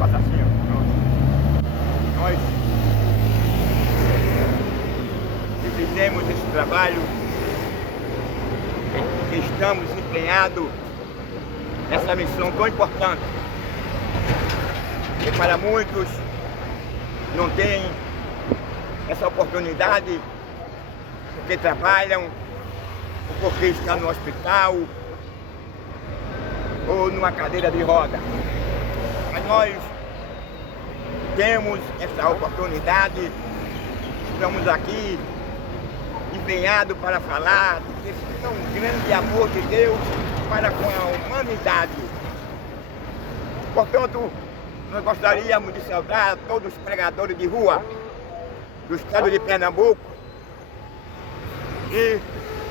Passa assim, ó. Pronto. Nós que fizemos esse trabalho, que estamos empenhados nessa missão tão importante, que para muitos não tem essa oportunidade, porque trabalham, ou porque estão no hospital, ou numa cadeira de roda. Mas nós temos essa oportunidade, estamos aqui empenhados para falar desse tão grande amor de Deus para com a humanidade. Portanto, nós gostaríamos de saudar todos os pregadores de rua do estado de Pernambuco e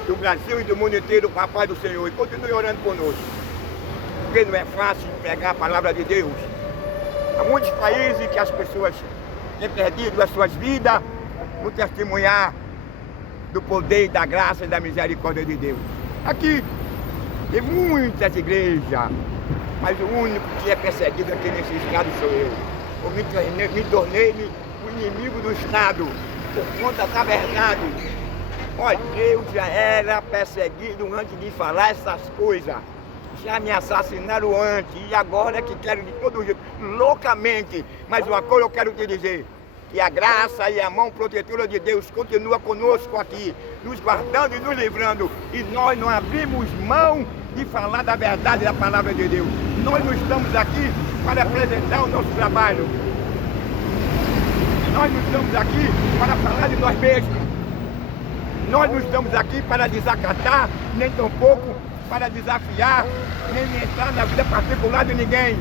do Brasil e do mundo inteiro com a paz do Senhor. E continue orando conosco, porque não é fácil pregar a palavra de Deus. Há muitos países que as pessoas têm perdido as suas vidas no testemunhar do poder, da graça e da misericórdia de Deus. Aqui tem muitas igrejas, mas o único que é perseguido aqui nesse estado sou eu. Eu me tornei o inimigo do estado por conta da verdade. Olha, eu já era perseguido antes de falar essas coisas. Já me assassinaram antes e agora é que quero de todo jeito, loucamente. Mas uma coisa eu quero te dizer, que a graça e a mão protetora de Deus continua conosco aqui, nos guardando e nos livrando. E nós não abrimos mão de falar da verdade da palavra de Deus. Nós não estamos aqui para apresentar o nosso trabalho. Nós não estamos aqui para falar de nós mesmos. Nós não estamos aqui para desacatar, nem tampouco para desafiar, nem entrar na vida particular de ninguém.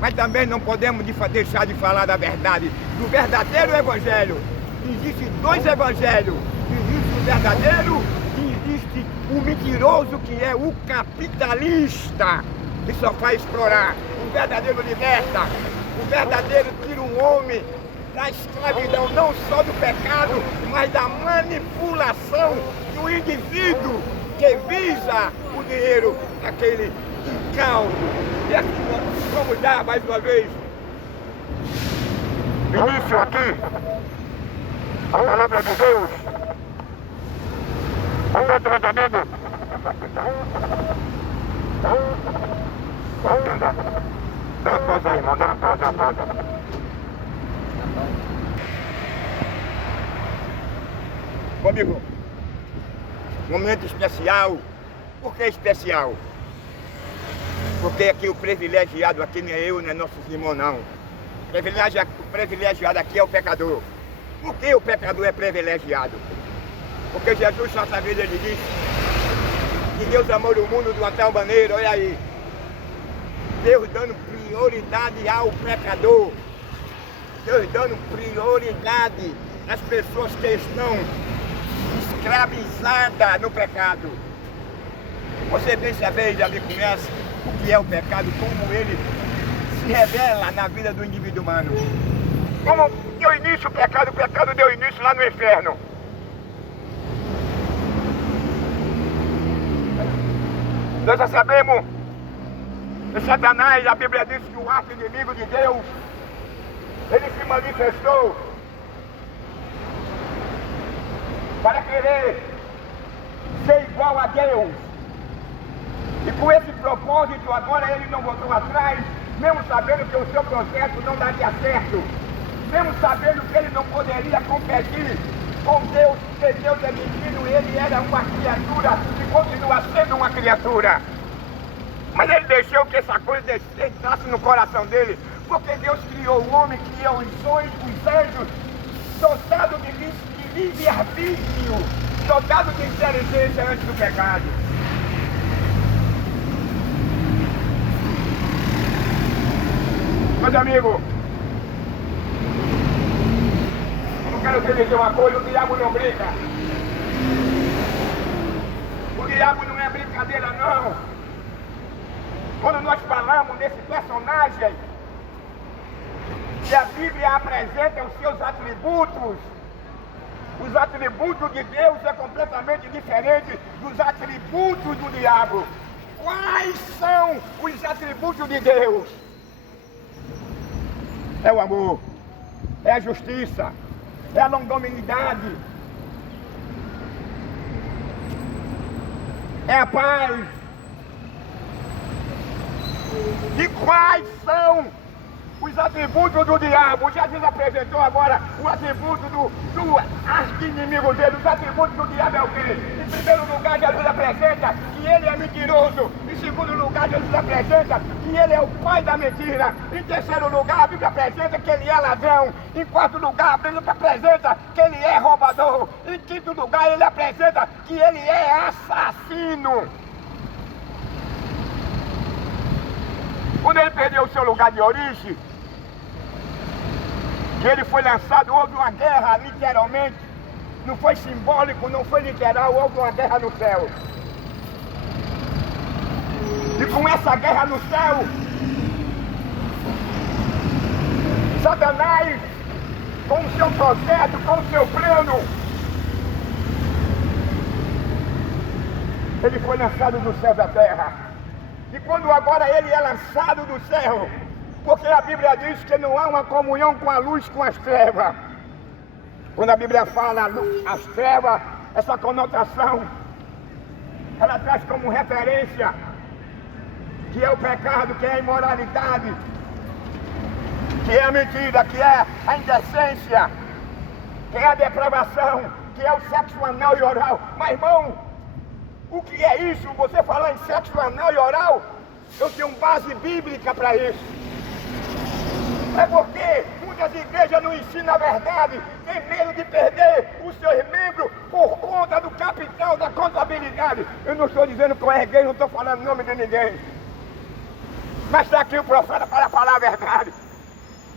Mas também não podemos deixar de falar da verdade, do verdadeiro evangelho. Existem dois evangelhos. Existe o verdadeiro e existe o mentiroso, que é o capitalista, que só faz explorar. O verdadeiro liberta, o verdadeiro tira um homem da escravidão, não só do pecado, mas da manipulação do indivíduo que visa o dinheiro, aquele incauto. E aqui vamos dar mais uma vez início aqui a palavra de Deus. Um outro amigo. Dá uma pausa aí, irmão, dá uma pausa. Comigo, momento especial. Por que especial? Porque aqui o privilegiado aqui não é eu, não é nossos irmãos, não. O privilegiado aqui é o pecador. Por que o pecador é privilegiado? Porque Jesus, certa vez, ele disse que Deus amou o mundo de uma tal maneira, olha aí. Deus dando prioridade ao pecador. Deus dando prioridade às pessoas que estão escravizadas no pecado. Você bem sabe, já me conhece o que é o pecado, como ele se revela na vida do indivíduo humano. Como deu início o pecado deu início lá no inferno. Nós já sabemos que Satanás, a Bíblia diz que o arqui-inimigo de Deus, ele se manifestou para querer ser igual a Deus. E com esse propósito, agora ele não voltou atrás, mesmo sabendo que o seu processo não daria certo, mesmo sabendo que ele não poderia competir com Deus, porque Deus é menino, ele era uma criatura e continua sendo uma criatura. Mas ele deixou que essa coisa entrasse no coração dele, porque Deus criou o homem, criou os anjos, dotado de livre-arbítrio, dotado de inteligência antes do pecado. Meus amigos, eu quero te dizer uma coisa, o diabo não brinca. O diabo não é brincadeira, não. Quando nós falamos desse personagem, que a Bíblia apresenta os seus atributos, os atributos de Deus é completamente diferente dos atributos do diabo. Quais são os atributos de Deus? é o amor, é a justiça, é a longanimidade, é a paz. E quais são os atributos do diabo? Jesus apresentou agora o atributo do arqui-inimigo dele. Os atributos do diabo é o quê? Em primeiro lugar, Jesus apresenta que ele é mentiroso. Em segundo lugar, Jesus apresenta que ele é o pai da mentira. Em terceiro lugar, a Bíblia apresenta que ele é ladrão. Em quarto lugar, a Bíblia apresenta que ele é roubador. Em quinto lugar, ele apresenta que ele é assassino. Quando ele perdeu o seu lugar de origem, que ele foi lançado, houve uma guerra, literalmente. Não foi simbólico, não foi literal, houve uma guerra no céu. E com essa guerra no céu, Satanás, com o seu projeto, com o seu plano, ele foi lançado do céu da terra. E quando agora ele é lançado do céu, porque a Bíblia diz que não há uma comunhão com a luz, com as trevas. Quando a Bíblia fala as trevas, essa conotação, ela traz como referência que é o pecado, que é a imoralidade, que é a mentira, que é a indecência, que é a depravação, que é o sexo anal e oral. Mas irmão, o que é isso? Você falar em sexo anal e oral, eu tenho base bíblica para isso. É porque muitas igrejas não ensinam a verdade, tem medo de perder os seus membros por conta do capital da contabilidade. Eu não estou dizendo que eu erguei, não estou falando o nome de ninguém. Mas está aqui o profeta para falar a verdade.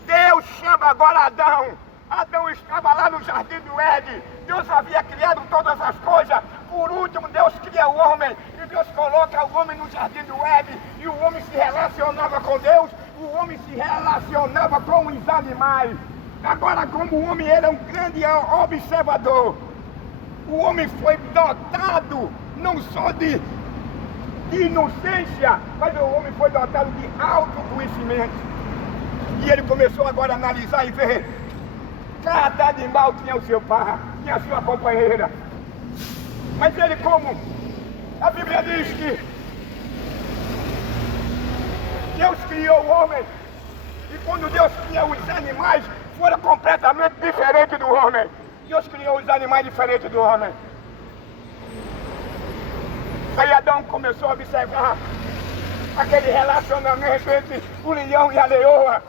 Deus chama agora Adão. Adão estava lá no jardim do Éden. Deus havia criado todas as coisas. Por último, Deus cria o homem. E Deus coloca o homem no jardim do Éden. E o homem se relacionava com Deus. O homem se relacionava com os animais. Agora, como o homem era um grande observador, o homem foi dotado não só de inocência, mas o homem foi dotado de autoconhecimento. E ele começou agora a analisar e ver. Cada animal tinha o seu par, tinha a sua companheira. Mas ele, como a Bíblia diz que Deus criou o homem, e quando Deus criou os animais, foram completamente diferentes do homem. Deus criou os animais diferentes do homem. Aí Adão começou a observar aquele relacionamento entre o leão e a leoa,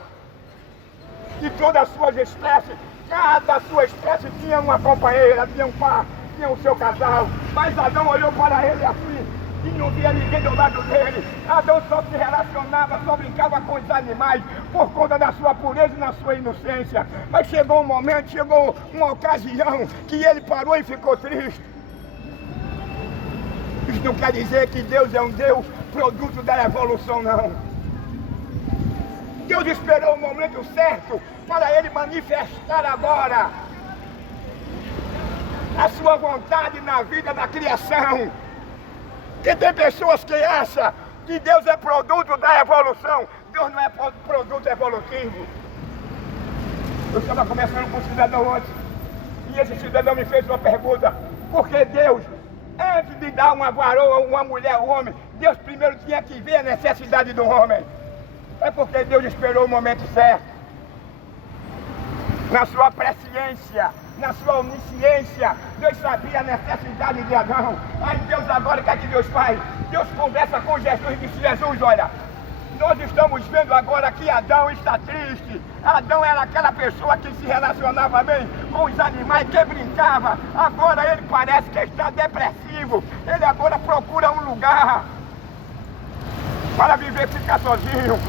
de todas as suas espécies. Cada sua espécie tinha uma companheira, tinha um par, tinha o seu casal. Mas Adão olhou para ele assim e não via ninguém do lado dele. Adão só se relacionava, só brincava com os animais por conta da sua pureza e da sua inocência. Mas chegou um momento, chegou uma ocasião que ele parou e ficou triste. Isso não quer dizer que Deus é um Deus produto da evolução, não. Deus esperou o momento certo para ele manifestar agora a sua vontade na vida da criação. Que tem pessoas que acham que Deus é produto da evolução. Deus não é produto evolutivo. Eu estava conversando com um cidadão ontem, e esse cidadão me fez uma pergunta: por que Deus, antes de dar uma varoa, uma mulher, um homem, Deus primeiro tinha que ver a necessidade do homem? É porque Deus esperou o momento certo. Na sua presciência, na sua onisciência, Deus sabia a necessidade de Adão. Aí Deus agora, o que é que Deus faz? Deus conversa com Jesus e disse: Jesus, olha, nós estamos vendo agora que Adão está triste. Adão era aquela pessoa que se relacionava bem com os animais, que brincava. Agora ele parece que está depressivo. Ele agora procura um lugar para viver, ficar sozinho,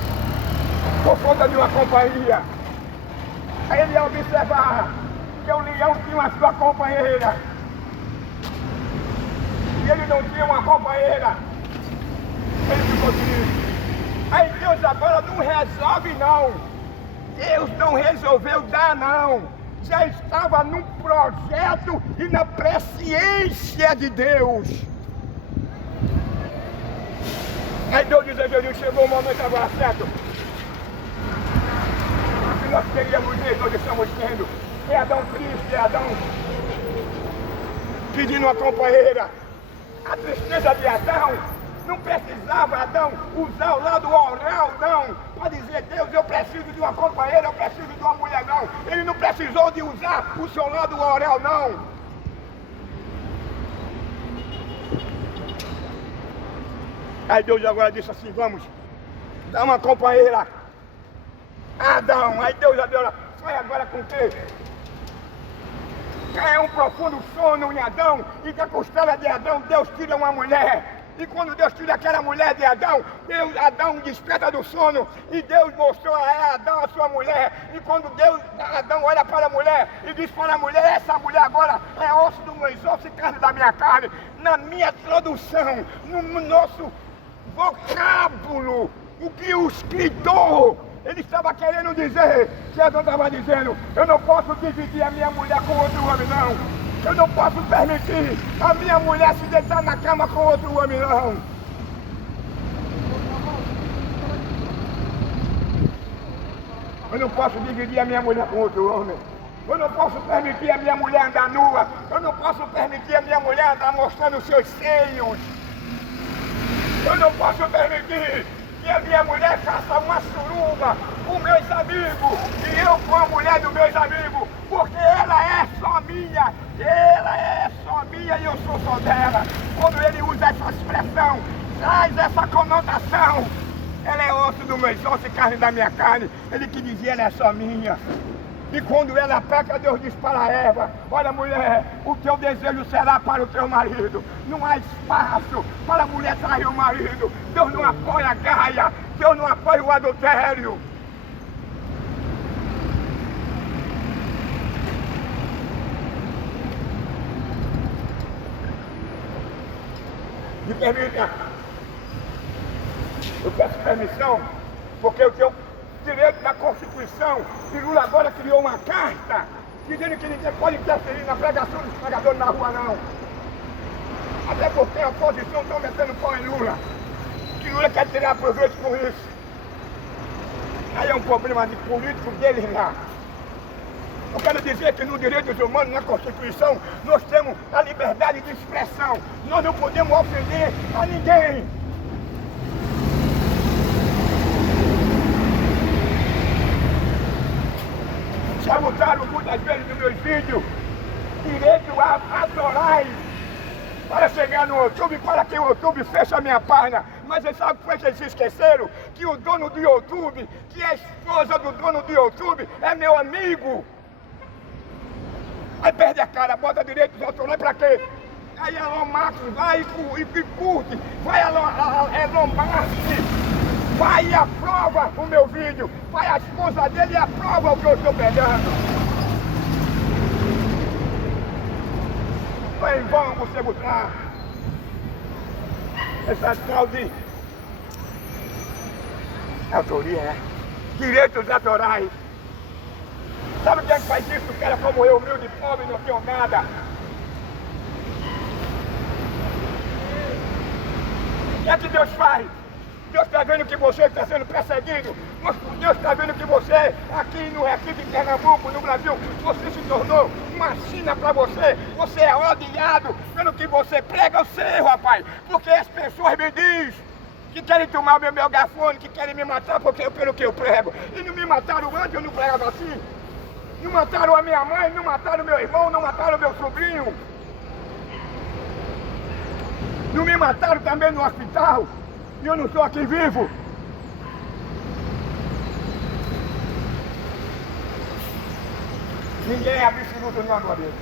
por conta de uma companhia. Aí ele ia observar que o leão tinha a sua companheira e ele não tinha uma companheira. Ele ficou triste. Aí Deus agora não resolve, não. Deus não resolveu dar, não. Já estava num projeto e na presciência de Deus. Aí Deus desejou, chegou o momento agora certo. nós queríamos ver, nós estamos vendo. É Adão triste, é Adão pedindo uma companheira. A tristeza de Adão não precisava Adão usar o lado oral, não, para dizer, Deus, eu preciso de uma companheira, eu preciso de uma mulher, não. Ele não precisou de usar o seu lado oral, não. Aí Deus agora disse assim, vamos dar uma companheira a Adão. Aí Deus agora, vai agora com o quê? Cai um profundo sono em Adão, e da costela de Adão Deus tira uma mulher. E quando Deus tira aquela mulher de Adão, Adão desperta do sono, e Deus mostrou a Adão a sua mulher. E quando Adão olha para a mulher e diz para a mulher, essa mulher agora é osso dos meus ossos e carne da minha carne. Na minha tradução, no nosso vocábulo, o que o escritor ele estava querendo dizer, Jesus estava dizendo, eu não posso dividir a minha mulher com outro homem, não. Eu não posso permitir a minha mulher se deitar na cama com outro homem, não. Eu não posso dividir a minha mulher com outro homem. Eu não posso permitir a minha mulher andar nua. Eu não posso permitir a minha mulher andar mostrando os seus seios. Eu não posso permitir que a minha mulher faça uma suruba com meus amigos e eu com a mulher dos meus amigos, porque ela é só minha, e eu sou só dela. Quando ele usa essa expressão, traz essa conotação, ela é osso dos meus ossos e carne da minha carne. Ele que dizia, ela é só minha. E quando ela peca, Deus diz para Eva, olha mulher, o teu desejo será para o teu marido. Não há espaço para a mulher trair o marido. Deus não apoia a gaia, Deus não apoia o adultério. Me permita, eu peço permissão, porque eu tenho direito da Constituição, e Lula agora criou uma carta dizendo que ninguém pode interferir na pregação dos pregadores na rua, não. Até porque a oposição está metendo pau em Lula, que Lula quer tirar proveito com isso. Aí é um problema de político deles lá. Eu quero dizer que no direitos humanos, na Constituição, nós temos a liberdade de expressão. Nós não podemos ofender a ninguém. Já botaram muitas vezes nos meus vídeos direito a adorar para chegar no YouTube, para que o YouTube feche a minha página. Mas você sabe por que eles se esqueceram? Que o dono do YouTube, que a esposa do dono do YouTube é meu amigo. Aí perde a cara, bota direitos autorais para quê? Aí Elon Musk vai e curte, vai Elon Musk, vai e aprova o meu vídeo, vai a esposa dele e aprova o que eu estou pegando. Foi em vão você botar essa tal de autoria, né? Direitos autorais. Sabe quem é que faz isso? O cara como eu, humilde, pobre, não tenho nada. O que é que Deus faz? Deus está vendo que você está sendo perseguido. Deus está vendo que você, aqui em Pernambuco, no Brasil, você se tornou uma sina para você. Você é odiado pelo que você prega. Eu sei, rapaz, porque as pessoas me dizem que querem tomar o meu megafone, que querem me matar pelo que eu prego. E não me mataram antes, eu não pregava assim. Não mataram a minha mãe, não mataram meu irmão, não mataram meu sobrinho. Não me mataram também no hospital. E eu não estou aqui vivo. Ninguém é absoluto na minha vida.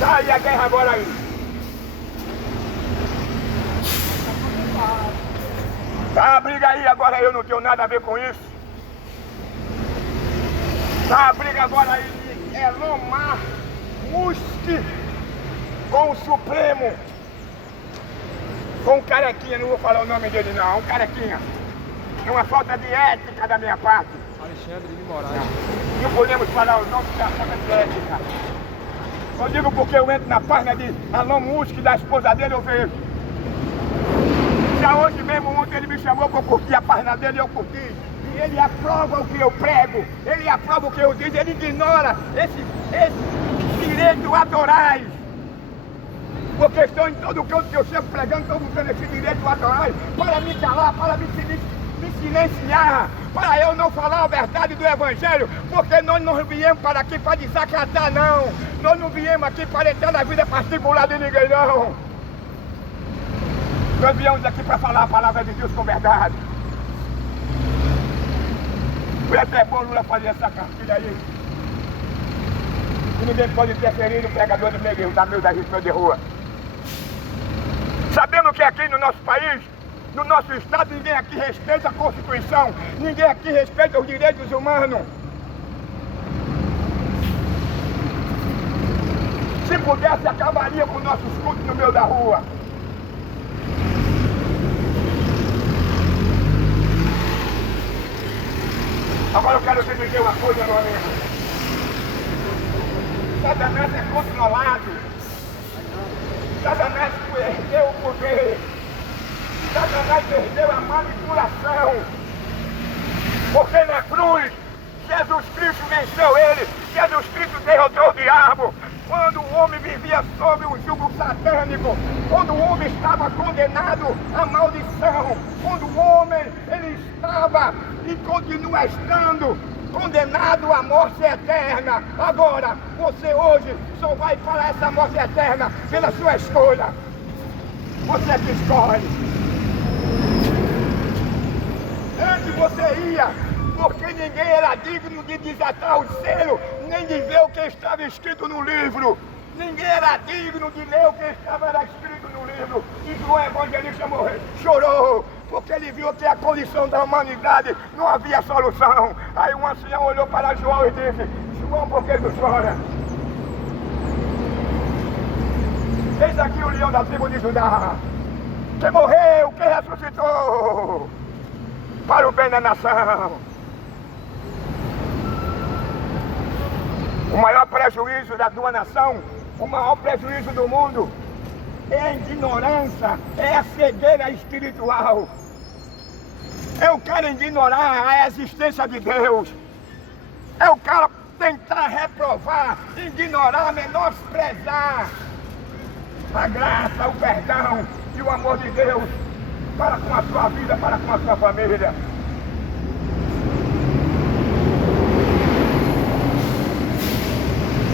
Tá aí a guerra agora aí. Tá a briga aí, agora eu não tenho nada a ver com isso. Tá a briga agora aí de Elon Musk com o Supremo. Com um carequinha, não vou falar o nome dele não, um carequinha. É uma falta de ética da minha parte. Alexandre de Moraes. Não podemos falar o nome da falta de ética. Eu digo porque eu entro na página de Elon Musk, da esposa dele, eu vejo. Já hoje mesmo, ontem ele me chamou para eu curtir a página dele e eu curti. E ele aprova o que eu prego, ele aprova o que eu digo, ele ignora esses direitos autorais. Porque estão em todo canto que eu chego pregando, estão buscando esse direito autorais para me calar, para me silenciar, para eu não falar a verdade do Evangelho, porque nós não viemos para aqui para desacatar, não. Nós não viemos aqui para entrar na vida particular de ninguém, não. Nós viemos aqui para falar a palavra de Deus com verdade. Foi até bom Lula fazer essa cartilha aí. E ninguém pode interferir no pregador do meio da ritmo de rua. Sabemos que aqui no nosso país, no nosso estado, ninguém aqui respeita a Constituição, ninguém aqui respeita os direitos humanos. Se pudesse, acabaria com nossos cultos no meio da rua. Agora eu quero te dizer uma coisa, meu amigo. Satanás é controlado. Satanás perdeu o poder. Satanás perdeu a manipulação. Porque na cruz, Jesus Cristo venceu ele. Jesus Cristo derrotou o diabo. Quando o homem vivia sob um jugo satânico, quando o homem estava condenado à maldição, quando o homem ele estava e continua estando condenado à morte eterna. Agora, você hoje só vai para essa morte eterna pela sua escolha. Você que escolhe. Antes você ia, porque ninguém era digno de desatar o selo, nem de ver o que estava escrito no livro. Ninguém era digno de ler o que estava escrito no livro. E o evangelista morreu, chorou, porque ele viu que a condição da humanidade não havia solução. Aí um ancião olhou para João e disse: João, por que tu chora? Eis aqui o leão da tribo de Judá, que morreu, que ressuscitou, para o bem da nação. O maior prejuízo da tua nação, o maior prejuízo do mundo é a ignorância, é a cegueira espiritual. É o cara ignorar a existência de Deus. É o cara tentar reprovar, ignorar, menosprezar a graça, o perdão e o amor de Deus para com a sua vida, para com a sua família.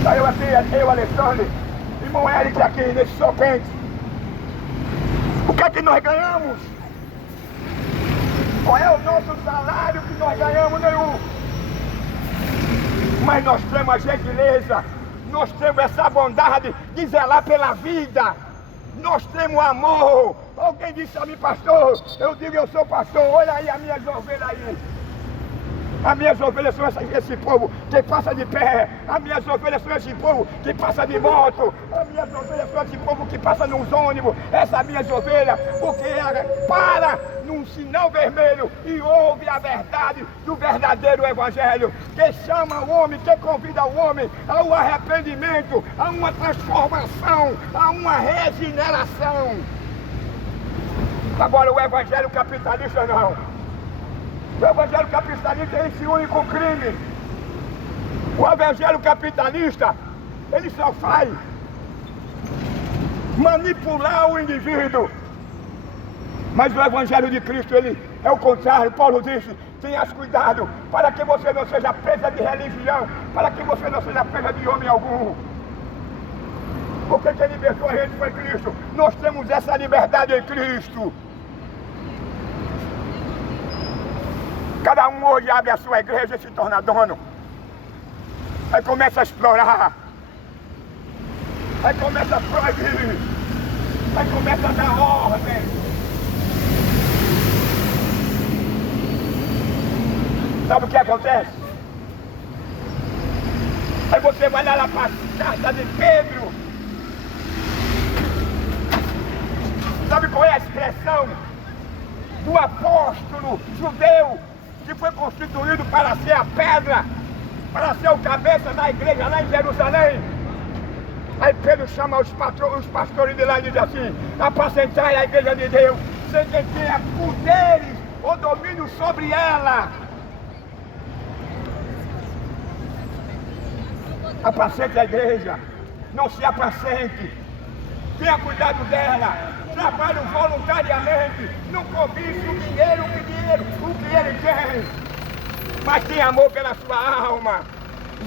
Aí eu aqui, eu, Alexandre, irmão Eric aqui nesse sopente. O que é que nós ganhamos? Qual é o nosso salário que nós ganhamos? Nenhum. Mas nós temos a gentileza, nós temos essa bondade de zelar pela vida. Nós temos amor. Alguém disse a mim, pastor, eu digo eu sou pastor, olha aí as minhas ovelhas aí. As minhas ovelhas são esse povo que passa de pé. As minhas ovelhas são esse povo que passa de moto. As minhas ovelhas são esse povo que passa nos ônibus. Essas minhas ovelhas, porque ela para num sinal vermelho e ouve a verdade do verdadeiro evangelho, que chama o homem, que convida o homem ao arrependimento, a uma transformação, a uma regeneração. Agora o evangelho capitalista não. O evangelho capitalista é esse único crime. O evangelho capitalista, ele só faz manipular o indivíduo. Mas o evangelho de Cristo, ele é o contrário. Paulo disse: tenhas cuidado para que você não seja presa de religião, para que você não seja presa de homem algum. Porque quem libertou a gente foi Cristo. Nós temos essa liberdade em Cristo. Cada um hoje abre a sua igreja e se torna dono. Aí começa a explorar. Aí começa a proibir. Aí começa a dar ordem. Sabe o que acontece? Aí você vai lá para a carta de Pedro. Sabe qual é a expressão do apóstolo judeu que foi constituído para ser a pedra, para ser o cabeça da igreja lá em Jerusalém? Aí Pedro chama os pastores de lá e diz assim: apacentai a igreja de Deus, sem quem tenha poderes ou domínio sobre ela. Apacente a igreja, não se apacente, tenha cuidado dela, trabalhe voluntariamente, não cobice o dinheiro o que ele tem, mas tenha amor pela sua alma,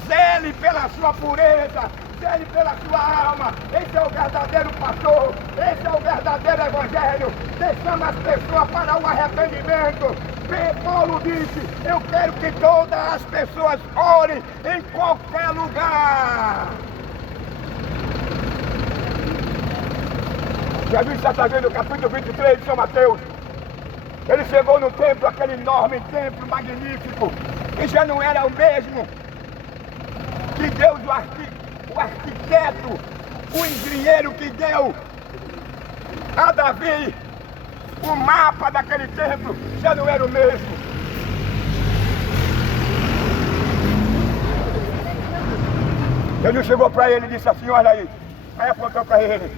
zele pela sua pureza, zele pela sua alma. Esse é o verdadeiro pastor, esse é o verdadeiro evangelho, que chama as pessoas para o arrependimento. Paulo disse, eu quero que todas as pessoas orem em qualquer lugar. Jesus está trazendo o capítulo 23 de São Mateus. Ele chegou no templo, aquele enorme templo magnífico, que já não era o mesmo que Deus, o arquiteto, o engenheiro que deu a Davi o mapa daquele templo, já não era o mesmo. Jesus chegou para ele e disse assim, olha aí apontou para ele,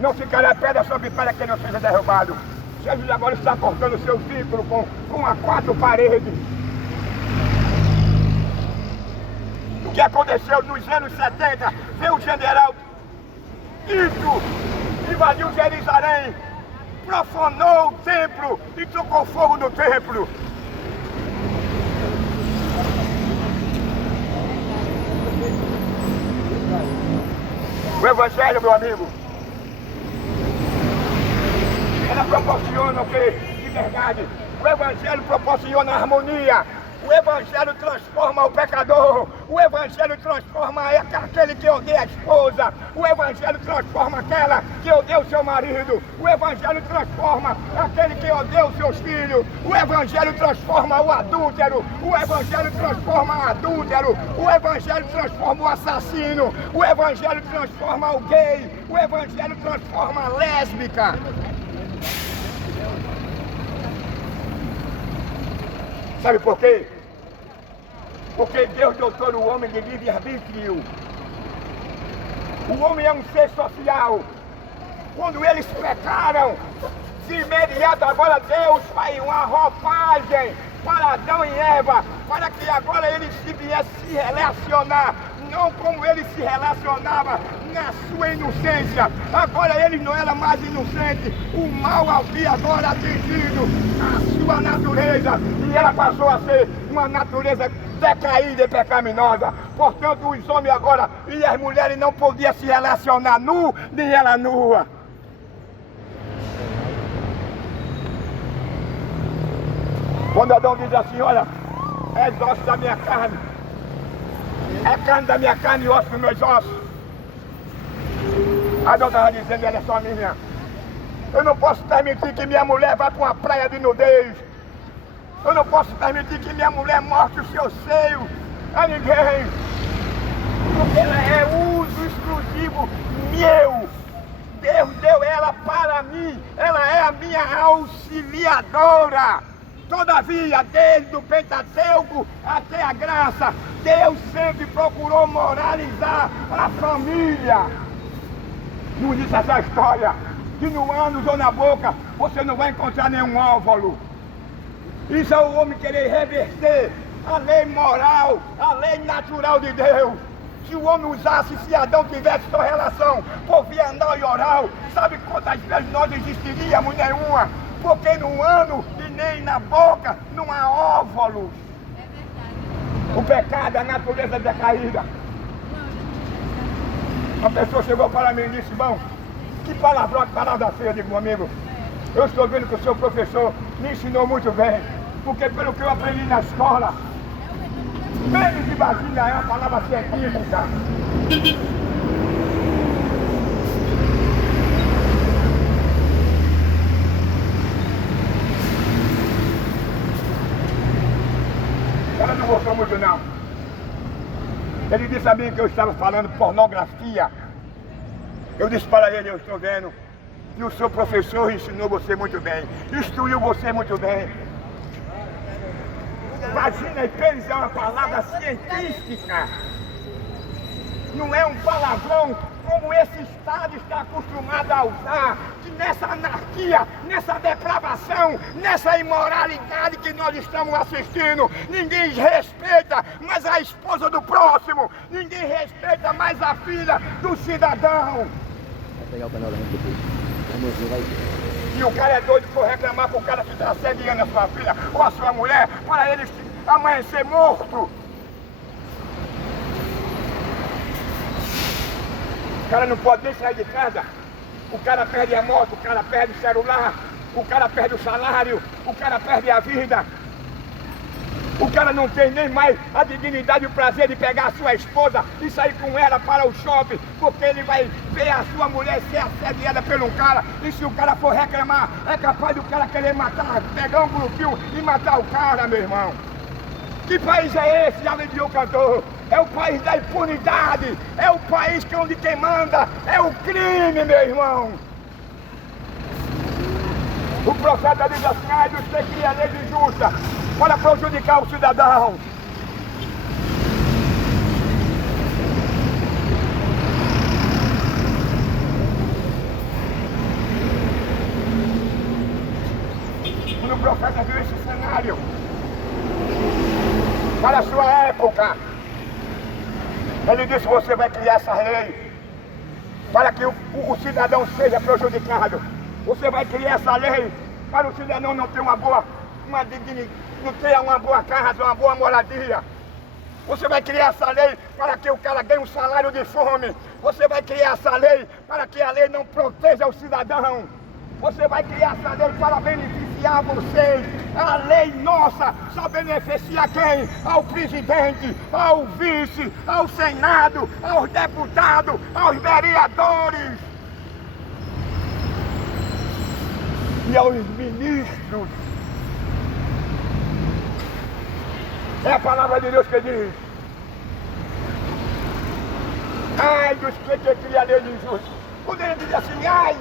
não ficará pedra sobre pedra que não seja derrubado. Jesus agora está cortando o seu círculo com a 4 paredes. O que aconteceu nos anos 70, veio o general Tito, invadiu Jerusalém, profanou o templo e tocou fogo no templo. O Evangelho, meu amigo, ela proporciona o que? Liberdade. O Evangelho proporciona harmonia. O Evangelho transforma o pecador. O Evangelho transforma aquele que odeia a esposa. O Evangelho transforma aquela que odeia o seu marido. O Evangelho transforma aquele que odeia os seus filhos. O Evangelho transforma o adúltero. O Evangelho transforma o adúltero. O Evangelho transforma o assassino. O Evangelho transforma o gay. O Evangelho transforma a lésbica. Sabe por quê? Porque Deus dotou o homem de livre-arbítrio. O homem é um ser social. Quando eles pecaram, de imediato agora Deus faz uma roupagem para Adão e Eva, para que agora eles se viessem se relacionar, não como ele se relacionava na sua inocência. Agora ele não era mais inocente, o mal havia agora atingido a sua natureza, e ela passou a ser uma natureza decaída e pecaminosa. Portanto, os homens agora e as mulheres não podiam se relacionar nu, nem ela nua. Quando Adão diz assim, olha, és osso da minha carne, é carne da minha carne e osso dos meus ossos. Adão estava dizendo, ela é só minha. Eu não posso permitir que minha mulher vá para uma praia de nudez. Eu não posso permitir que minha mulher mostre o seu seio a ninguém. Porque ela é uso exclusivo meu. Deus deu ela para mim. Ela é a minha auxiliadora. Todavia, desde o Pentateuco até a graça, Deus sempre procurou moralizar a família. Não diz essa história que no ânus ou na boca você não vai encontrar nenhum óvulo. Isso é o homem querer reverter a lei moral, a lei natural de Deus. Se o homem usasse, se Adão tivesse sua relação por via anal e oral, sabe quantas vezes nós existiríamos nenhuma? Porque no ano e nem na boca não há óvulos. O pecado, a natureza decaída. Uma pessoa chegou para mim e disse, bom, que palavra feia, eu digo, meu amigo, eu estou vendo que o seu professor me ensinou muito bem, porque pelo que eu aprendi na escola, pênis de vagina é uma palavra científica. Ela não gostou muito não. Ele disse a mim que eu estava falando pornografia. Eu disse para ele, eu estou vendo que o seu professor ensinou você muito bem, instruiu você muito bem. Vagina e pênis é uma palavra científica. Não é um palavrão como esse Estado está acostumado a usar, que nessa anarquia, nessa depravação, nessa imoralidade que nós estamos assistindo, ninguém respeita mais a esposa do próximo, ninguém respeita mais a filha do cidadão. Vai pegar o canal da gente depois. Vai ver. E o cara é doido por reclamar com o cara que está assediando a sua filha ou a sua mulher, para ele amanhecer morto. O cara não pode nem sair de casa, o cara perde a moto, o cara perde o celular, o cara perde o salário, o cara perde a vida. O cara não tem nem mais a dignidade e o prazer de pegar a sua esposa e sair com ela para o shopping, porque ele vai ver a sua mulher ser assediada por um cara, e se o cara for reclamar, é capaz do cara querer matar, pegar um grupinho e matar o cara, meu irmão. Que país é esse, já vendiu o cantor? É o país da impunidade, é o país onde quem manda é o crime, meu irmão. O profeta diz assim: ai dos que cria leis injustas para prejudicar o cidadão. Quando o profeta viu esse cenário para a sua época, ele disse: você vai criar essa lei para que o cidadão seja prejudicado. Você vai criar essa lei para o cidadão não ter uma boa casa, uma boa moradia. Você vai criar essa lei para que o cara ganhe um salário de fome. Você vai criar essa lei para que a lei não proteja o cidadão. Você vai criar essa lei para beneficiar vocês. A lei nossa só beneficia quem? Ao presidente, ao vice, ao senado, aos deputados, aos vereadores e aos ministros. É a palavra de Deus que diz: ai dos que cria leis injustas. Quando ele diz assim, ai,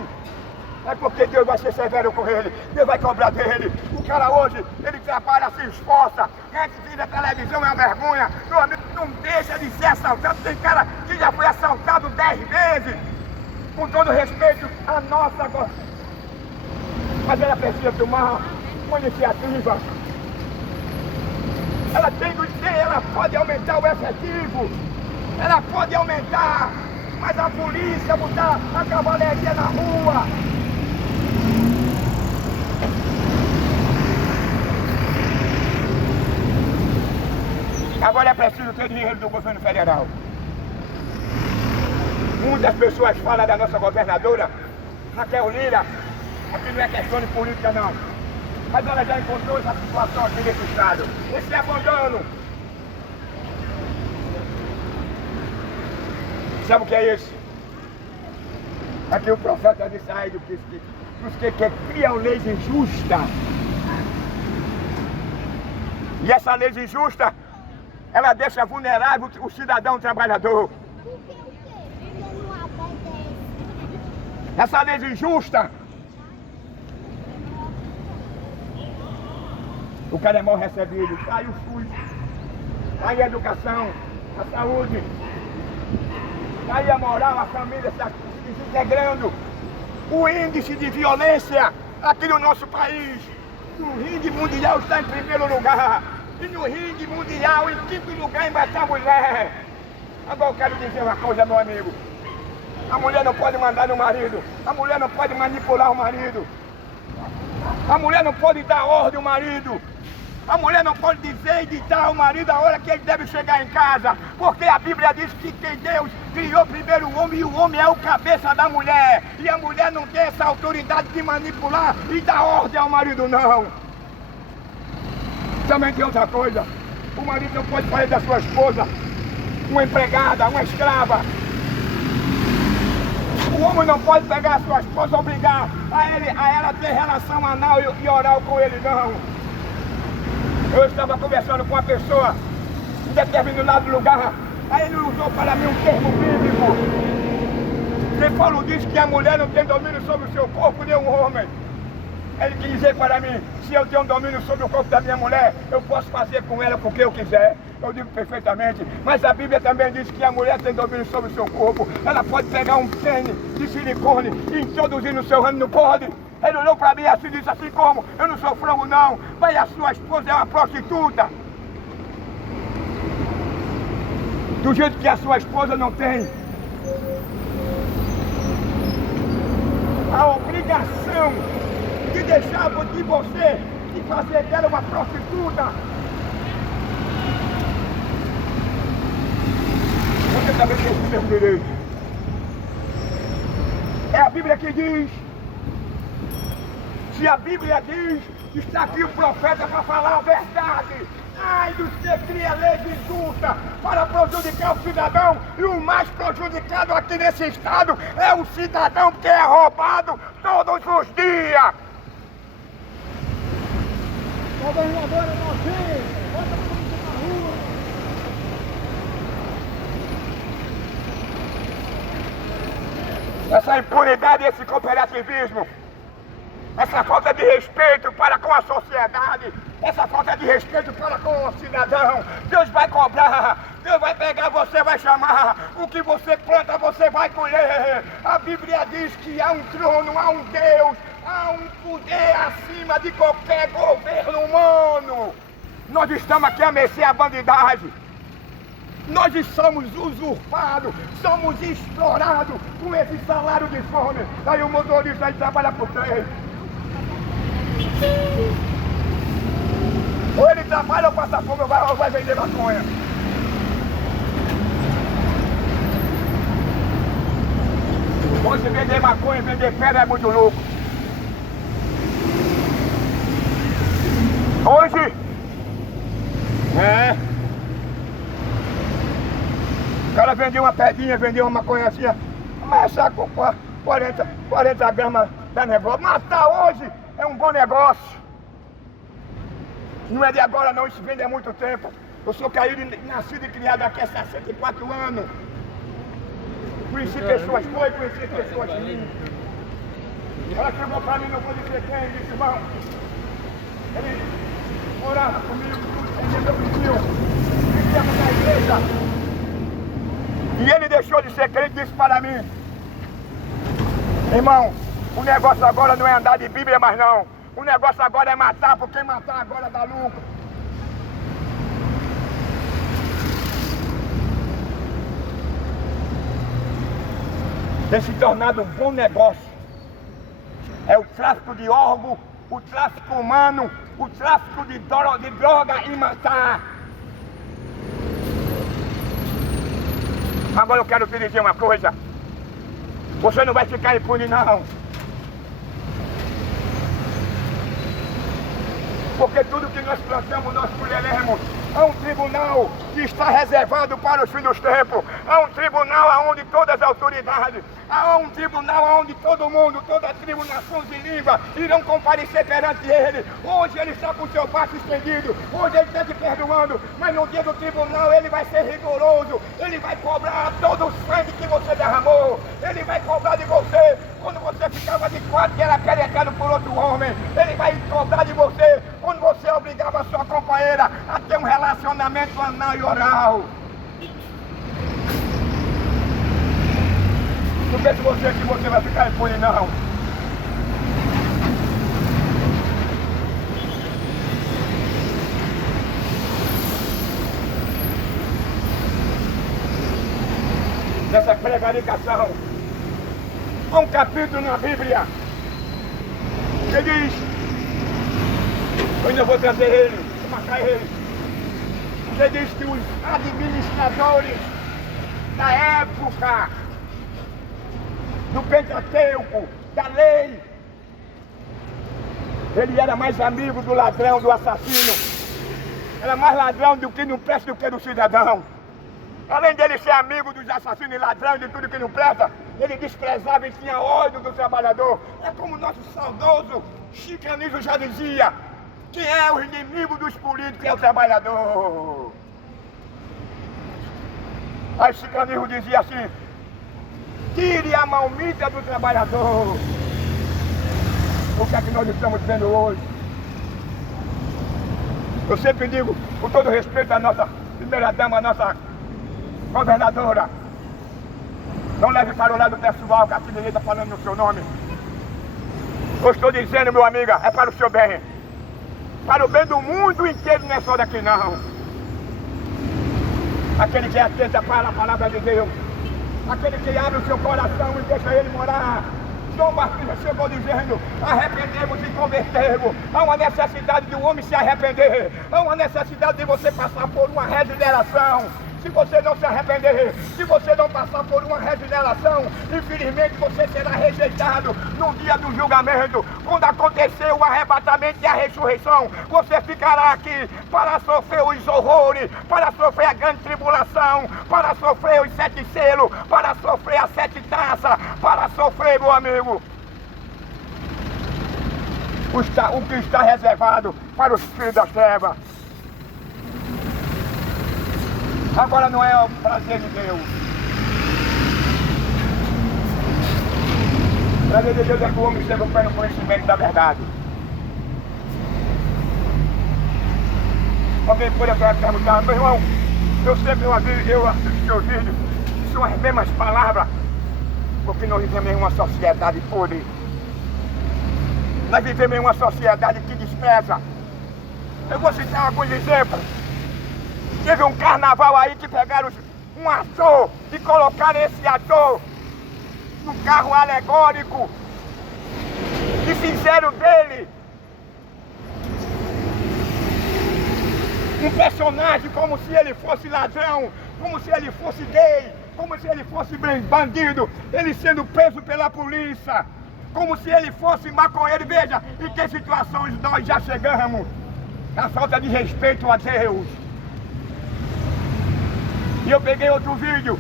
é porque Deus vai ser severo com ele, Deus vai cobrar dele. O cara hoje, ele trabalha, se esforça, antes de ir à televisão é uma vergonha, meu amigo, não deixa de ser assaltado. Tem cara que já foi assaltado 10 vezes, com todo respeito à nossa, mas ela precisa tomar uma iniciativa. Ela tem que ter, ela pode aumentar o efetivo, ela pode aumentar, mas a polícia botar a cavalaria na rua. Agora é preciso ter dinheiro do governo federal. Muitas pessoas falam da nossa governadora, Raquel Lira, aqui não é questão de política não, mas ela já encontrou essa situação aqui nesse estado, esse abandono. Sabe o que é isso? Aqui o profeta disse: ai dos que criam leis injustas. E essa lei injusta, ela deixa vulnerável o cidadão trabalhador. Essa lei injusta, o cara é mal recebido. Aí o SUS, aí a educação, a saúde, aí a moral, a família se integrando. O índice de violência aqui no nosso país, no ringue mundial, está em primeiro lugar. E no ringue mundial, em quinto lugar, em matar a mulher. Agora eu quero dizer uma coisa, meu amigo. A mulher não pode mandar no marido. A mulher não pode manipular o marido. A mulher não pode dar ordem ao marido. A mulher não pode dizer e ditar ao marido a hora que ele deve chegar em casa. Porque a Bíblia diz que Deus criou primeiro o homem e o homem é o cabeça da mulher. E a mulher não tem essa autoridade de manipular e dar ordem ao marido, não. Também tem outra coisa. O marido não pode fazer da sua esposa uma empregada, uma escrava. O homem não pode pegar a sua esposa e obrigar a ela ter relação anal e oral com ele, não. Eu estava conversando com uma pessoa em determinado lugar, aí ele usou para mim um termo bíblico. Que Paulo diz que a mulher não tem domínio sobre o seu corpo, nem o homem. Ele quis dizer para mim, se eu tenho um domínio sobre o corpo da minha mulher, eu posso fazer com ela o que eu quiser. Eu digo perfeitamente, mas a Bíblia também diz que a mulher tem domínio sobre o seu corpo. Ela pode pegar um pênis de silicone e introduzir no seu ramo, não pode? Ele olhou para mim assim e disse assim como, eu não sou frango não, mas a sua esposa é uma prostituta. Do jeito que a sua esposa não tem a obrigação de deixar de você, de fazer dela uma prostituta. Você também tem o seu direito. É a Bíblia que diz. Se a Bíblia diz, está aqui o profeta para falar a verdade. Ai dos que cria leis injustas para prejudicar o cidadão. E o mais prejudicado aqui nesse estado é o cidadão que é roubado todos os dias. Governadora novinha, bota a polícia na rua. Essa impunidade e esse cooperativismo, essa falta de respeito para com a sociedade, essa falta de respeito para com o cidadão, Deus vai cobrar, Deus vai pegar, você vai chamar, o que você planta você vai colher. A Bíblia diz que há um trono, há um Deus, há um poder acima de qualquer governo humano. Nós estamos aqui a mercê à bandidagem. Nós somos usurpados, somos explorados com esse salário de fome. Aí o motorista aí trabalha por 3. Ou ele trabalha ou passa fome ou vai vender maconha. Hoje vender maconha, vender pedra é muito louco. Hoje o cara vendeu uma pedrinha, vendeu uma maconhazinha, mas sacou 40 gramas da negócio. Matar hoje é um bom negócio. Não é de agora não, isso vende há muito tempo. Eu sou caído, nascido e criado aqui há 64 anos. Conheci pessoas boas, conheci pessoas ruins. Ela chegou para mim, não vou dizer quem, disse, irmão, ele orava comigo, tudo, ele meu vizinho, vivíamos na igreja. E ele deixou de ser crente e disse para mim, irmão, o negócio agora não é andar de Bíblia mais não. O negócio agora é matar, porque matar agora dá lucro. Tem se tornado um bom negócio. É o tráfico de órgãos, o tráfico humano, o tráfico de droga e matar. Agora eu quero te dizer uma coisa. Você não vai ficar impune não. Porque tudo que nós plantamos, nós colheremos. Há um tribunal que está reservado para os fins dos tempos. Há um tribunal onde todas as autoridades, há um tribunal onde todo mundo, toda tribo, nações e língua irão comparecer perante ele. Hoje ele está com o seu braço estendido, hoje ele está te perdoando, mas no dia do tribunal ele vai ser rigoroso, ele vai cobrar todo o sangue que você derramou, ele vai cobrar de você quando você ficava de quatro e era penetrado por outro homem, ele vai cobrar de você quando você obrigava a sua companheira a ter um relacionamento anal e oral. Não pense você que você vai ficar impune, não. Nessa prevaricação, há um capítulo na Bíblia que diz, eu ainda vou trazer ele, vou marcar ele, que diz que os administradores da época do Pentateuco, da lei, ele era mais amigo do ladrão, do assassino, era mais ladrão do que não presta do que do cidadão. Além dele ser amigo dos assassinos e ladrões de tudo que não presta, ele desprezava e tinha ódio do trabalhador. É como o nosso saudoso Chico Anísio já dizia, que é o inimigo dos políticos, é o trabalhador. Aí Chico Anísio dizia assim, tire a malmita do trabalhador. o que é que nós estamos vendo hoje. Eu sempre digo, com todo respeito à nossa primeira-dama, à nossa governadora, não leve para o lado pessoal que aqui ninguém está falando no seu nome. Eu estou dizendo, meu amigo, é para o seu bem. Para o bem do mundo inteiro, não é só daqui não. Aquele que é atento para a palavra de Deus, aquele que abre o seu coração e deixa ele morar. João Batista chegou dizendo, arrependemos e convertemos. Há uma necessidade do homem se arrepender. Há uma necessidade de você passar por uma regeneração. Se você não se arrepender, se você não passar por uma regeneração, infelizmente você será rejeitado no dia do julgamento. Quando acontecer o arrebatamento e a ressurreição, você ficará aqui para sofrer os horrores, para sofrer a grande tribulação, para sofrer os 7 selos, para sofrer as 7 taças, para sofrer, meu amigo, o que está reservado para os filhos das trevas. Agora não é o prazer de Deus. O prazer de Deus é que o homem chega pelo conhecimento da verdade. Alguém pode até perguntar, meu irmão, eu sempre assisto seu vídeo, são as mesmas palavras, porque nós vivemos em uma sociedade podre. Nós vivemos em uma sociedade que despreza. Eu vou citar alguns exemplos. Teve um carnaval aí que pegaram um ator e colocaram esse ator num carro alegórico e fizeram dele um personagem como se ele fosse ladrão, como se ele fosse gay, como se ele fosse bandido, ele sendo preso pela polícia, como se ele fosse maconheiro. Veja em que situações nós já chegamos. A falta de respeito a Deus. E eu peguei outro vídeo,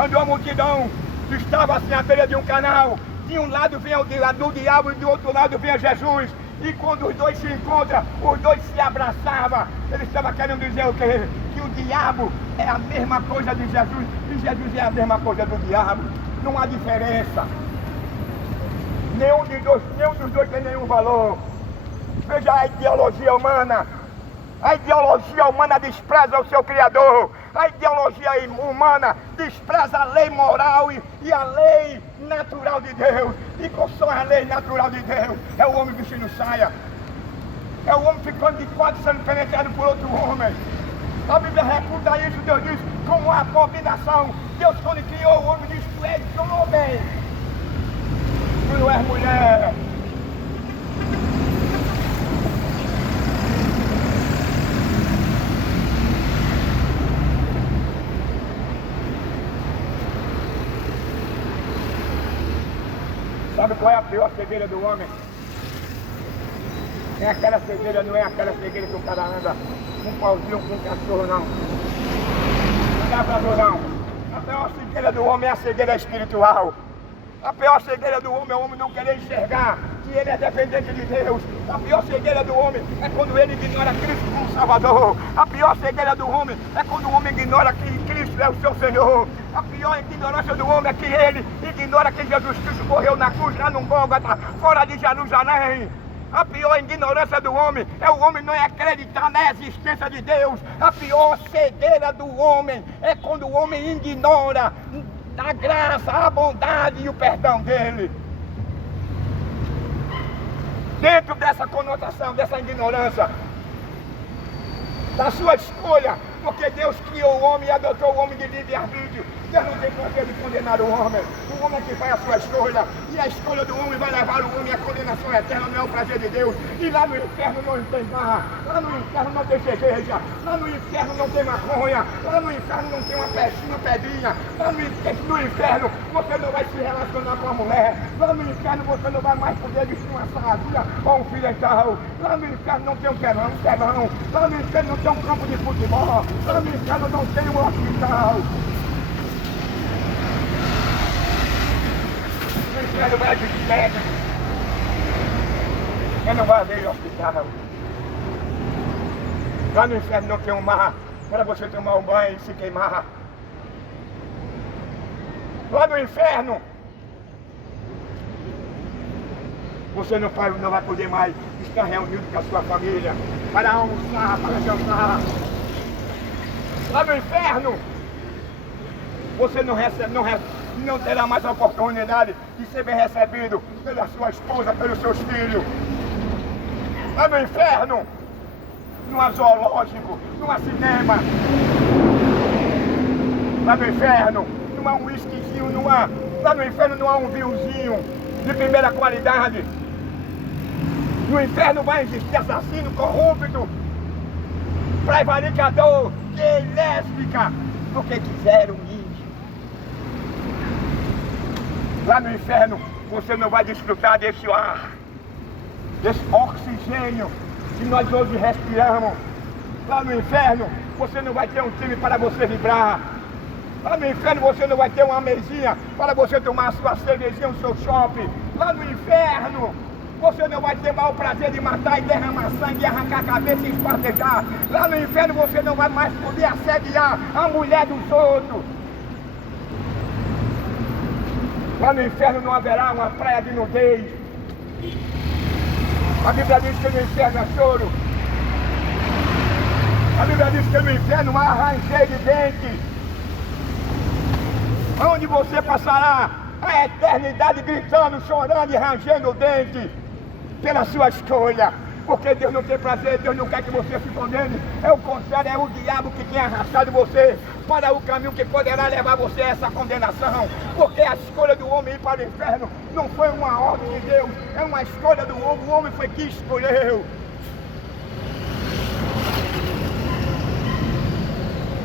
onde uma multidão estava assim à beira de um canal. De um lado vinha o diabo e do outro lado vinha Jesus. E quando os dois se encontram, os dois se abraçavam. Ele estava querendo dizer o quê? Que o diabo é a mesma coisa de Jesus e Jesus é a mesma coisa do diabo. Não há diferença. Nenhum dos dois tem nenhum valor. Veja a ideologia humana. A ideologia humana despreza o seu Criador. A ideologia humana despreza a lei moral e a lei natural de Deus. E qual são a lei natural de Deus? É o homem vestindo saia. É o homem ficando de quatro sendo penetrado por outro homem. A Bíblia refuta isso. Deus diz como uma abominação. Deus, quando criou o homem, diz: tu és homem, tu não és mulher. Sabe qual é a pior cegueira do homem? É aquela cegueira, não é aquela cegueira que o cara anda com um pauzinho, com um cachorro, não. Não é lavrador, não. A pior cegueira do homem é a cegueira espiritual. A pior cegueira do homem é o homem não querer enxergar que ele é dependente de Deus. A pior cegueira do homem é quando ele ignora Cristo como Salvador. A pior cegueira do homem é quando o homem ignora que Cristo é o seu Senhor. A pior ignorância do homem é que ele ignora que Jesus Cristo morreu na cruz lá no Gólgota, fora de Jerusalém. A pior ignorância do homem é o homem não acreditar na existência de Deus. A pior cegueira do homem é quando o homem ignora a graça, a bondade e o perdão dele. Dentro dessa conotação, dessa ignorância, da sua escolha, porque Deus criou o homem e adotou o homem de livre-arbítrio. Deus não tem prazer de condenar o homem. O homem é que faz a sua escolha. E a escolha do homem vai levar o homem à condenação eterna, não é o prazer de Deus. E lá no inferno não tem barra. Lá no inferno não tem cerveja. Lá no inferno não tem maconha. Lá no inferno não tem uma pedrinha. Lá no inferno você não vai se relacionar com a mulher. Lá no inferno você não vai mais poder vestir uma saradinha ou um filetal. Lá no inferno não tem um telão. Lá no inferno não tem um campo de futebol. Lá no inferno não tem um hospital. No inferno vai de bicicleta. Eu não vai ver hospital. Lá no inferno não tem um mar para você tomar um banho e se queimar. Lá no inferno Você não vai poder mais estar reunido com a sua família para almoçar, para jantar. Lá no inferno, você não terá mais a oportunidade de ser bem recebido pela sua esposa, pelos seus filhos. Lá no inferno, não há zoológico, não há cinema. Lá no inferno, não há um whiskyzinho, lá no inferno não há um vinhozinho de primeira qualidade. No inferno vai existir assassino, corrupto, prevaricador, gay, lésbica, porque quiseram isso. Lá no inferno você não vai desfrutar desse ar, desse oxigênio que nós hoje respiramos. Lá no inferno você não vai ter um time para você vibrar. Lá no inferno você não vai ter uma mesinha para você tomar a sua cervejinha no seu shopping. Lá no inferno você não vai ter mais o prazer de matar e derramar sangue, e arrancar a cabeça e espartejar. Lá no inferno você não vai mais poder assediar a mulher dos outros. Lá no inferno não haverá uma praia de nudez. A Bíblia diz que no inferno é choro. A Bíblia diz que no inferno há ranger de dentes. Onde você passará a eternidade gritando, chorando e rangendo o dente pela sua escolha. Porque Deus não tem prazer, Deus não quer que você se condene. É o contrário, é o diabo que tem arrastado você para o caminho que poderá levar você a essa condenação. Porque a escolha do homem ir para o inferno não foi uma ordem de Deus, é uma escolha do homem. O homem foi que escolheu.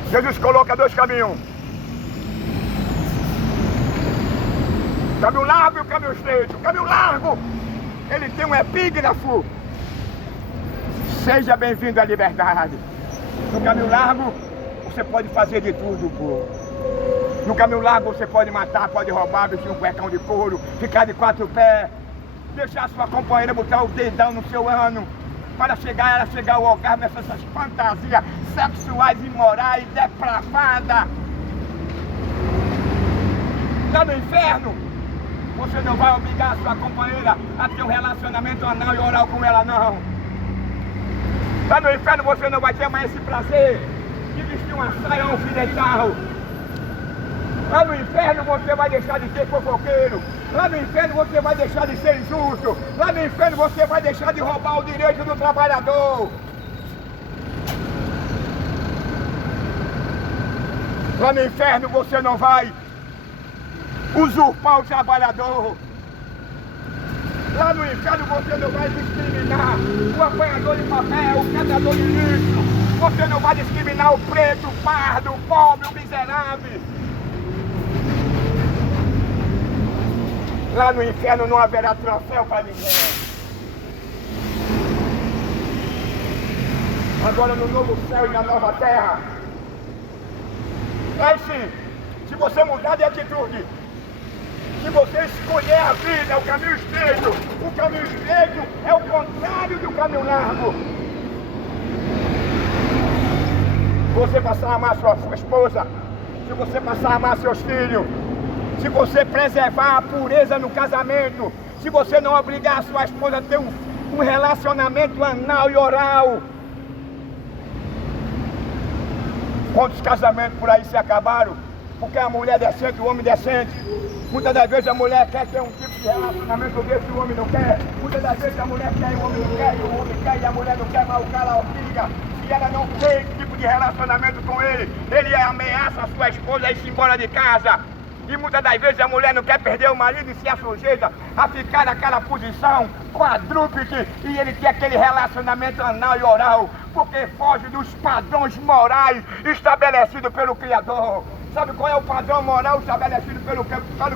Jesus coloca dois caminhos: caminho largo e o caminho estreito. O caminho largo, ele tem um epígrafo: seja bem-vindo à liberdade. No caminho largo, você pode fazer de tudo, pô. No caminho largo, você pode matar, pode roubar, vestir um cuecão de couro, ficar de 4 pés, deixar sua companheira botar o dedão no seu ano, para ela chegar ao orgasmo, essas fantasias sexuais imorais, depravadas. Lá no inferno, você não vai obrigar a sua companheira a ter um relacionamento anal e oral com ela, não. Lá no inferno você não vai ter mais esse prazer de vestir uma saia alfinetal. Lá no inferno você vai deixar de ser fofoqueiro. Lá no inferno você vai deixar de ser injusto. Lá no inferno você vai deixar de roubar o direito do trabalhador. Lá no inferno você não vai usurpar o trabalhador. Lá no inferno você não vai discriminar o apanhador de papel, o catador de lixo. Você não vai discriminar o preto, o pardo, o pobre, o miserável. Lá no inferno não haverá troféu para ninguém. Agora no novo céu e na nova terra, aí sim, se você mudar de atitude, se você escolher a vida, o caminho estreito é o contrário do caminho largo. Você passar a amar sua esposa, se você passar a amar seus filhos, se você preservar a pureza no casamento, se você não obrigar a sua esposa a ter um relacionamento anal e oral. Quantos casamentos por aí se acabaram? Porque a mulher é decente, o homem decente. Muitas das vezes a mulher quer ter um tipo de relacionamento desse, o homem não quer. Muitas das vezes a mulher quer e o homem não quer, e o homem quer e a mulher não quer, mas o cara obriga. Se ela não tem esse tipo de relacionamento com ele ameaça a sua esposa a ir embora de casa. E muitas das vezes a mulher não quer perder o marido e se assujeita a ficar naquela posição quadrúpede e ele tem aquele relacionamento anal e oral, porque foge dos padrões morais estabelecidos pelo Criador. Sabe qual é o padrão moral estabelecido pelo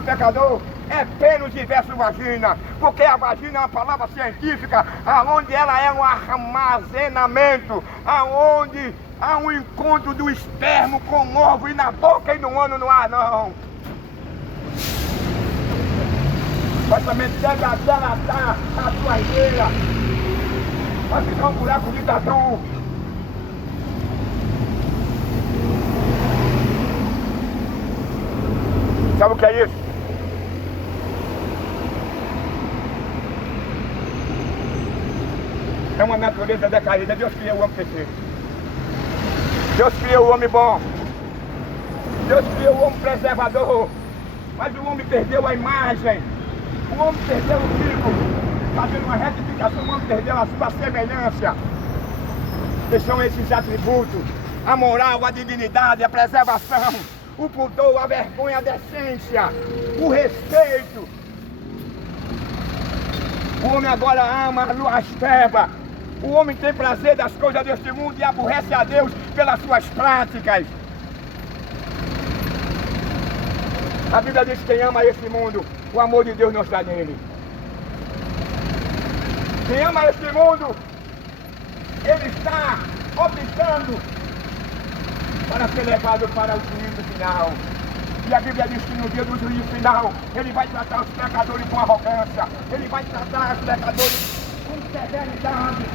pecador? É pênis versus vagina, porque a vagina é uma palavra científica, aonde ela é um armazenamento, aonde há um encontro do esperma com o ovo, e na boca e no ano não há, não. Mas também deve delatar a sua ideia, vai ficar um buraco de tatu. Sabe o que é isso? É uma natureza decaída. Deus criou o homem perfeito. Deus criou o homem bom. Deus criou o homem preservador. Mas o homem perdeu a imagem. O homem perdeu o tipo. Fazendo uma retificação, o homem perdeu a sua semelhança. Que são esses atributos: a moral, a dignidade, a preservação, o pudor, a vergonha, a decência, o respeito. O homem agora ama as trevas. O homem tem prazer das coisas deste mundo e aborrece a Deus pelas suas práticas. A Bíblia diz que quem ama este mundo, o amor de Deus não está nele. Quem ama este mundo, ele está optando para ser levado para o juízo final. E a Bíblia diz que no dia do juízo final, ele vai tratar os pecadores com arrogância. Ele vai tratar os pecadores com severidade.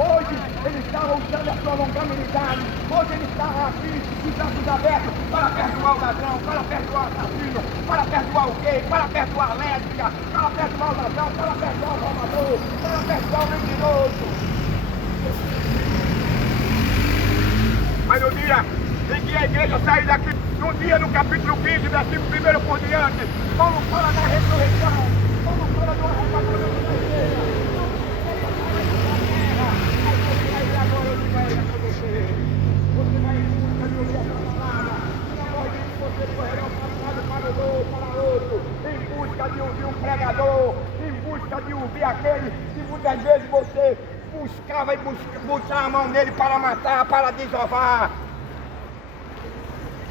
Hoje ele está usando a sua longanimidade. Hoje ele está aqui, de braços abertos, para perdoar o ladrão, para perdoar o assassino, para perdoar o gay, para perdoar a lésbica, para perdoar o ladrão, para perdoar o roubador, para perdoar o mentiroso. Mas no dia em que a igreja sair daqui, no dia no capítulo 15, versículo 1 por diante, Paulo fala da ressurreição, Paulo fala do arrebatamento da igreja. Você vai em busca de ouvir essa palavra. Na morte você correrá para um lado, para outro, em busca de ouvir um pregador, em busca de ouvir aquele que muitas vezes você buscava e botar a mão nele para matar, para desovar.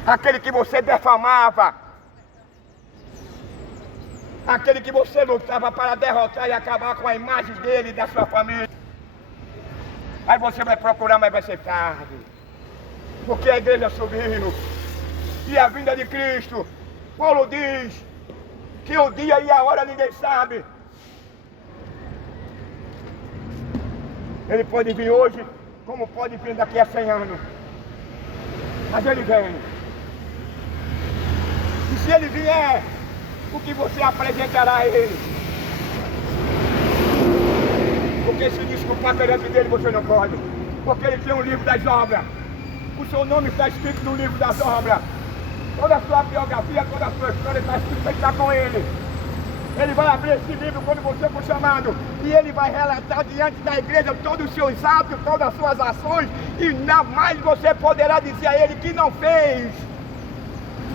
Aquele que você defamava. Aquele que você lutava para derrotar e acabar com a imagem dele e da sua família. Aí você vai procurar, mas vai ser tarde. Porque a igreja subiu. E a vinda de Cristo, Paulo diz que o dia e a hora ninguém sabe. Ele pode vir hoje, como pode vir daqui a 100 anos. Mas ele vem. E se ele vier, o que você apresentará a ele? Porque se desculpar perante dele você não pode. Porque ele tem um livro das obras. O seu nome está escrito no livro das obras. Toda a sua biografia, toda a sua história está escrita, está com ele. Ele vai abrir esse livro quando você for chamado. E ele vai relatar diante da igreja todos os seus atos, todas as suas ações. E não mais você poderá dizer a ele que não fez.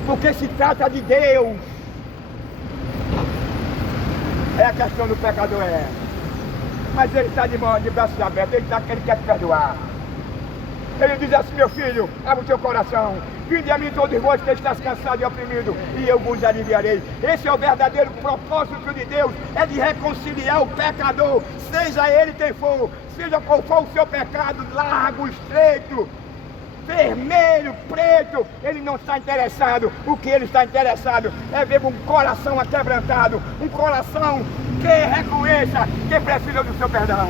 Porque se trata de Deus. É a questão do pecador, é. Mas ele está de braços abertos, ele quer te perdoar. Ele diz assim: meu filho, abre o teu coração. Vinde a mim todos vós que estáis cansados e oprimidos, e eu vos aliviarei. Esse é o verdadeiro propósito de Deus, é de reconciliar o pecador, seja ele quem for, seja qual for o seu pecado, largo, estreito, vermelho, preto, ele não está interessado. O que ele está interessado é ver um coração aquebrantado, um coração que reconheça que precisa do seu perdão.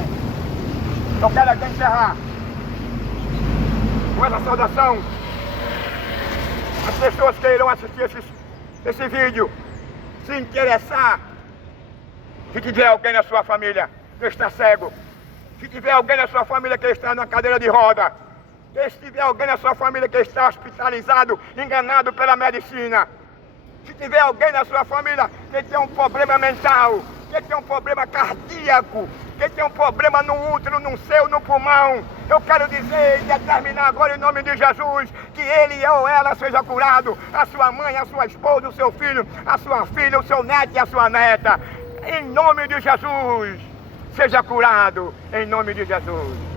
Eu quero aqui encerrar com essa saudação. As pessoas que irão assistir esse vídeo, se interessar, se tiver alguém na sua família que está cego, se tiver alguém na sua família que está na cadeira de roda, se tiver alguém na sua família que está hospitalizado, enganado pela medicina, se tiver alguém na sua família que tem um problema mental, que tem um problema cardíaco, que tem um problema no útero, no seio, no pulmão, eu quero dizer e determinar agora em nome de Jesus que ele ou ela seja curado, a sua mãe, a sua esposa, o seu filho, a sua filha, o seu neto e a sua neta, em nome de Jesus, seja curado, em nome de Jesus.